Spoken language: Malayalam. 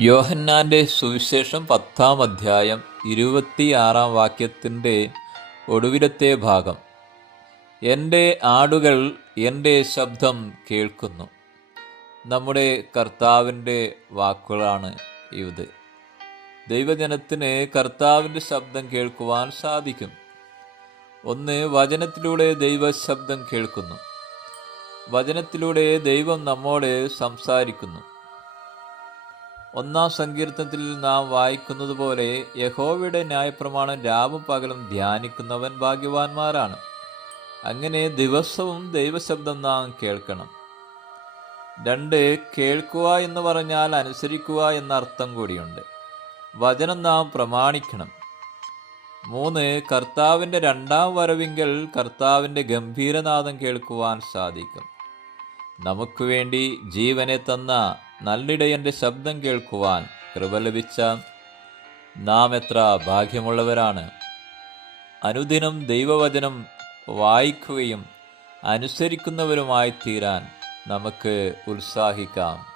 യോഹന്നാന്റെ സുവിശേഷം പത്താം അധ്യായം ഇരുപത്തിയാറാം വാക്യത്തിന്റെ ഒടുവിലത്തെ ഭാഗം. എന്റെ ആടുകൾ എന്റെ ശബ്ദം കേൾക്കുന്നു. നമ്മുടെ കർത്താവിന്റെ വാക്കുകളാണ് ഇത് ദൈവജനത്തിന് കർത്താവിന്റെ ശബ്ദം കേൾക്കുവാൻ സാധിക്കും. ഒന്ന് വചനത്തിലൂടെ ദൈവശബ്ദം കേൾക്കുന്നു. വചനത്തിലൂടെ ദൈവം നമ്മോട് സംസാരിക്കുന്നു. ഒന്നാം സങ്കീർത്തനത്തിൽ നാം വായിക്കുന്നത് പോലെ യഹോവയുടെ ന്യായപ്രമാണം രാവും പകലും ധ്യാനിക്കുന്നവൻ ഭാഗ്യവാന്മാരാണ്. അങ്ങനെ ദിവസവും ദൈവശബ്ദം നാം കേൾക്കണം. രണ്ട് കേൾക്കുക എന്ന് പറഞ്ഞാൽ അനുസരിക്കുക എന്ന അർത്ഥം കൂടിയുണ്ട്. വചനം നാം പ്രമാണിക്കണം. മൂന്ന് കർത്താവിന്റെ രണ്ടാം വരവിങ്കൽ കർത്താവിന്റെ ഗംഭീരനാദം കേൾക്കുവാൻ സാധിക്കും. നമുക്ക് വേണ്ടി ജീവനെ തന്ന നല്ലിടയന്റെ ശബ്ദം കേൾക്കുവാൻ കൃപ ലഭിച്ച നാം എത്ര ഭാഗ്യമുള്ളവരാണ്. അനുദിനം ദൈവവചനം വായിക്കുകയും അനുസരിക്കുന്നവരുമായി തീരാൻ നമുക്ക് ഉത്സാഹിക്കാം.